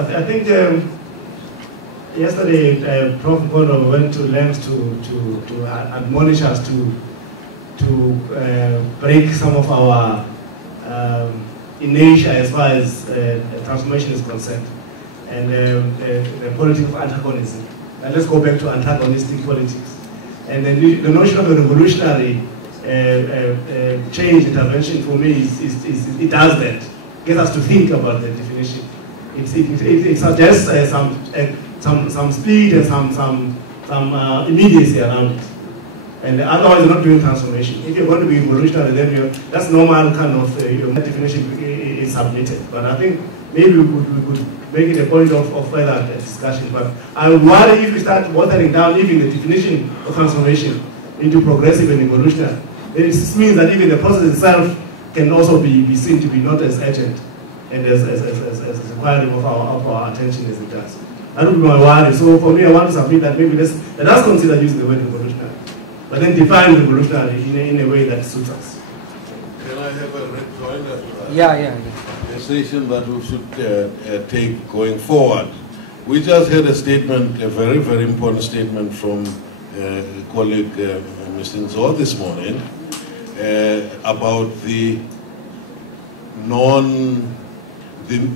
I think yesterday Prof. Kono went to lengths to admonish us to break some of our inertia as far as transformation is concerned, and the politics of antagonism. And let's go back to antagonistic politics. And then the notion of a revolutionary change intervention for me it does that. Get us to think about the definition. It suggests some speed and some immediacy around it. And otherwise, you're not doing transformation. If you're going to be revolutionary, then that's normal kind of that definition is submitted. But I think maybe we could make it a point of further discussion. But I would worry if we start watering down even the definition of transformation into progressive and evolutionary. Then it means that even the process itself can also be seen to be not as urgent and as requiring of our attention as it does. That would be my worry. So for me, I want to submit that maybe let us consider using the word revolutionary, but then define revolutionary in a way that suits us. Can I have a red pointer? Yeah. A station that we should take going forward. We just had a statement, a very, very important statement from colleague Mr. Nzo this morning about the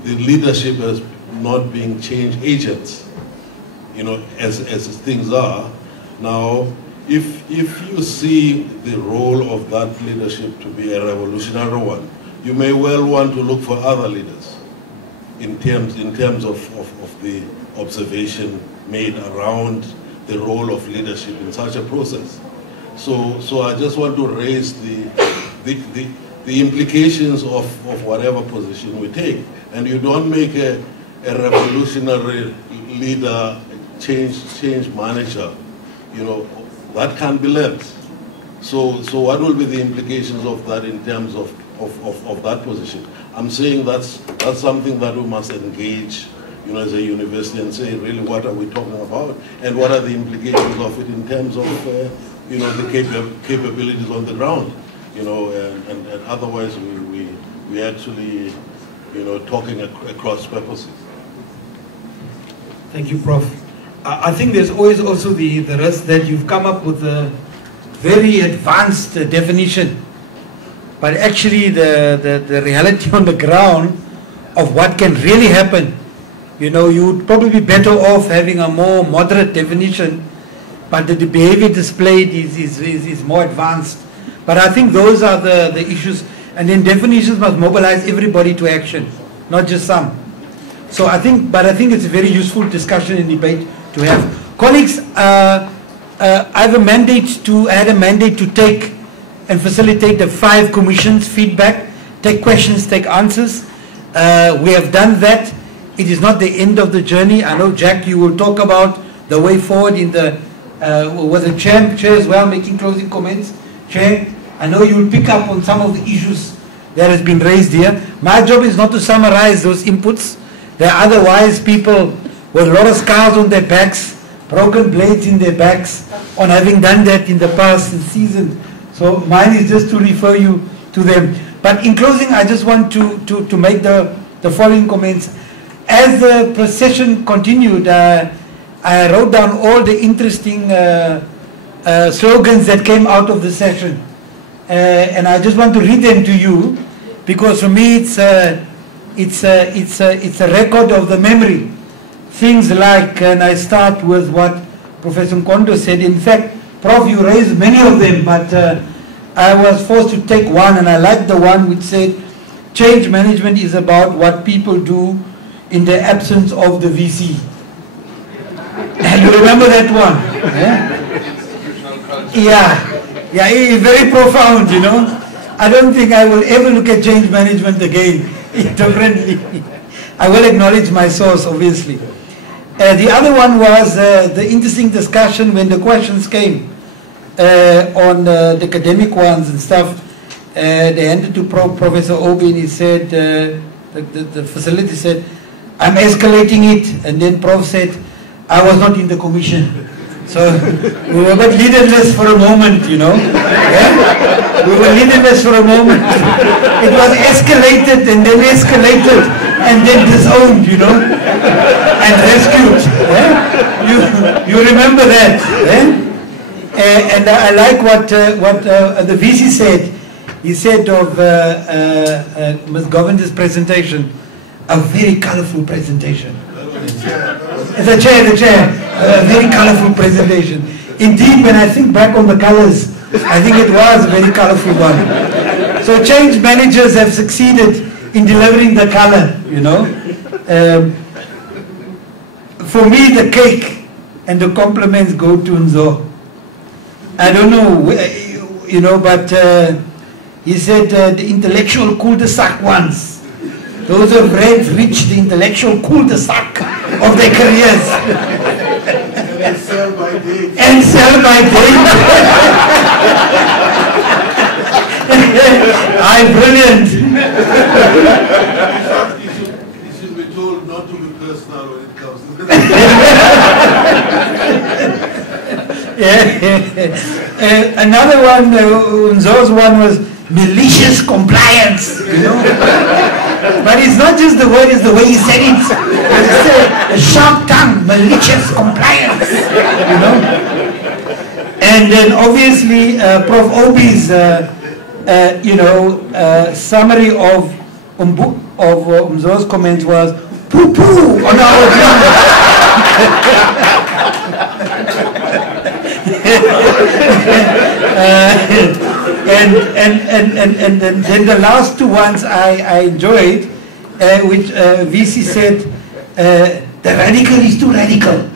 leadership as not being change agents, as things are. Now, if you see the role of that leadership to be a revolutionary one, you may well want to look for other leaders in terms of the observation made around the role of leadership in such a process. So I just want to raise the implications of whatever position we take. And you don't make a revolutionary leader change manager, that can't be led. So what will be the implications of that in terms of that position? I'm saying that's something that we must engage, as a university and say, really, what are we talking about? And what are the implications of it in terms of, the capabilities on the ground? And otherwise we actually, talking across purposes. Thank you, Prof. I think there's always also the risk that you've come up with a very advanced definition, but actually the reality on the ground of what can really happen, you would probably be better off having a more moderate definition, but the behavior displayed is more advanced. But I think those are the issues, and then definitions must mobilize everybody to action, not just some. So I think it's a very useful discussion and debate to have. Colleagues, I had a mandate to take and facilitate the 5 commissions feedback, take questions, take answers. We have done that. It is not the end of the journey. I know, Jack, you will talk about the way forward in the, with the chair as well, making closing comments. Chair, I know you will pick up on some of the issues that has been raised here. My job is not to summarize those inputs. There are other wise people with a lot of scars on their backs, broken blades in their backs, on having done that in the past and seasoned. So mine is just to refer you to them. But in closing, I just want to make the following comments. As the procession continued, I wrote down all the interesting slogans that came out of the session. And I just want to read them to you, because for me it's a record of the memory. Things like, and I start with what Professor Nkondo said. In fact, Prof, you raised many of them, but I was forced to take one, and I liked the one which said, change management is about what people do in the absence of the VC. You remember that one? Yeah, it's very profound, I don't think I will ever look at change management again differently. I will acknowledge my source, obviously. The other one was the interesting discussion when the questions came on the academic ones and stuff. They handed to Professor Obi, and he said, the facility said, I'm escalating it. And then Prof said, I was not in the commission. So we were but leaderless for a moment, Yeah? We were leaderless for a moment. It was escalated and then escalated. and then disowned, you know, and rescued. You remember that? And I like what the VC said. He said of Ms. Govinda's presentation, a very colorful presentation. The chair, a very colorful presentation. Indeed, when I think back on the colors, I think it was a very colorful one. So change managers have succeeded in delivering the color, you know. For me, the cake and the compliments go to Nzo. I don't know, you know, but he said the intellectual cul-de-sac ones. Those who have reached the intellectual cul-de-sac of their careers. And sell by date. And sell by date. Aye, brilliant. You should be told not to be personal when it comes to that. Another one, Nzo's one was malicious compliance, you know. But it's not just the word, it's the way he said it. It's a sharp tongue, malicious compliance, you know. And then obviously Prof. Obi's, you know, summary of Nzo's comments was poo-poo on our ground. And then the last two ones I enjoyed, which VC said, the radical is too radical.